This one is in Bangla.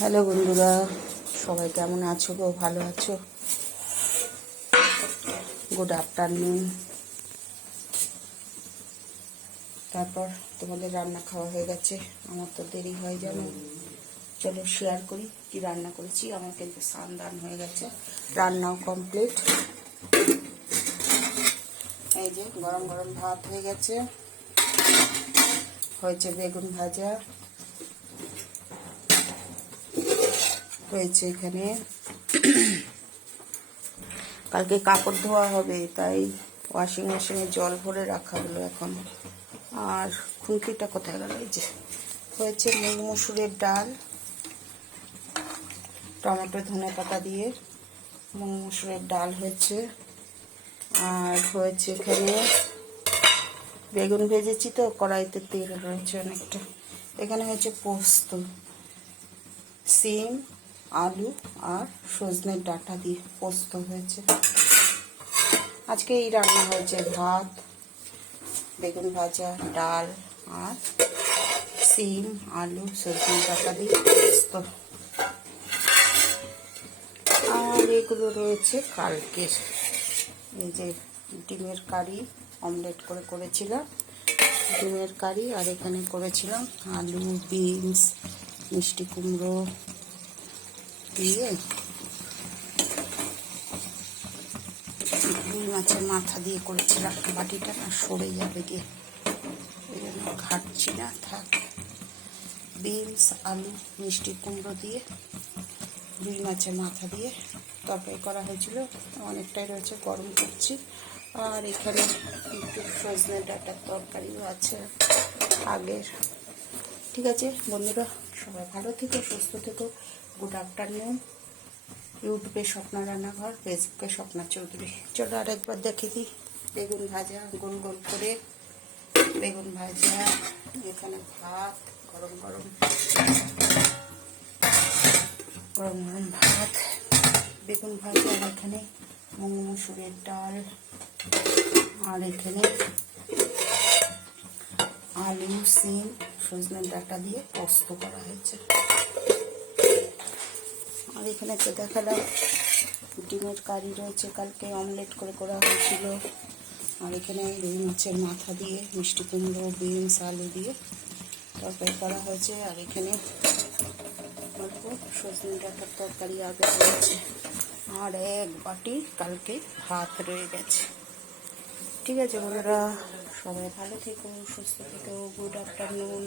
হ্যালো বন্ধুরা, সবাই কেমন আছো গো? ভালো আছো? Good afternoon. তারপর তোমাদের রান্না খাওয়া হয়ে গেছে, আমার তো দেরি হয় জানো। চলো শেয়ার করি কি রান্না করেছি। আমার কিন্তু স্নান হয়ে গেছে, রান্নাও কমপ্লিট। এই যে গরম গরম ভাত হয়ে গেছে, হয়েছে বেগুন ভাজা, হয়েছে এখানে কালকে কাপড় ধোয়া হবে, তাই ওয়াশিং মেশিনে জল ভরে রাখা হলো এখন। আর খুন্তিটা কোথায় গেল? এই যে হয়েছে মুগ মসুরের ডাল, টমেটো ধনে পাতা দিয়ে মুগ মসুরের ডাল হয়েছে। আর হয়েছে এখানে বেগুন ভেজেছি তো, কড়াইতে তেল রয়েছে অনেকটা। এখানে হয়েছে পোস্ত, সিম, আলু আর সজনের ডাঁটা দিয়ে পোস্ত হয়েছে। আজকে এই রান্না হয়েছে, ভাত, বেগুন ভাজা, ডাল আর সিম, আলু, সজনে ডাঁটা দিয়ে পোস্ত। আর এগুলো রয়েছে কালকের, এই যে ডিমের কারি অমলেট করে করেছিলাম, ডিমের কারি। আর এখানে করেছিলাম আলু, বিনস, মিষ্টি কুমড়ো দিয়ে রুই মাছের মাথা দিয়ে করেছিলাম। বাটিটা না সরে যাবে গিয়ে, এই জন্য ঘাটছি না, থাক। বিনস, আলু, মিষ্টি কুমড়ো দিয়ে রুই মাছের মাথা দিয়ে তরকারি করা হয়েছিল, অনেকটাই রয়েছে, গরম করছি। আর এখানে একটু সজনে ডাঁটার তরকারিও আছে আগের। ঠিক আছে বন্ধুরা, সবাই ভালো থেকো, সুস্থ থেকো। Good afternoon. ইউটিউবে স্বপ্না রান্নাঘর, ফেসবুকে স্বপ্না চৌধুরী। চলো আরেকবার দেখে দিই। বেগুন ভাজা গোল গোল করে, বেগুন ভাজা, এখানে ভাত, গরম গরম গরম গরম ভাত, বেগুন ভাজা, আর এখানে মুগ মসুরের ডাল, আর এখানে আলু, সিম, সজনে ডাঁটা দিয়ে পোস্ত করা হয়েছে। আর এখানে তো দেখালাম ডিমের কারি রয়েছে, কালকে অমলেট করে করা হয়েছিল। আর এখানে রুই মাছের মাথা দিয়ে মিষ্টি কুমড়ো, বিনস, আলু দিয়ে তরকারি করা হয়েছে। আর এখানে অল্প সজনে ডাঁটার তরকারি আগে রয়েছে। আর এক বাটি কালকে ভাত রয়ে গেছে। ঠিক আছে বন্ধুরা, সবাই ভালো থেকো, সুস্থ থেকো। Good afternoon.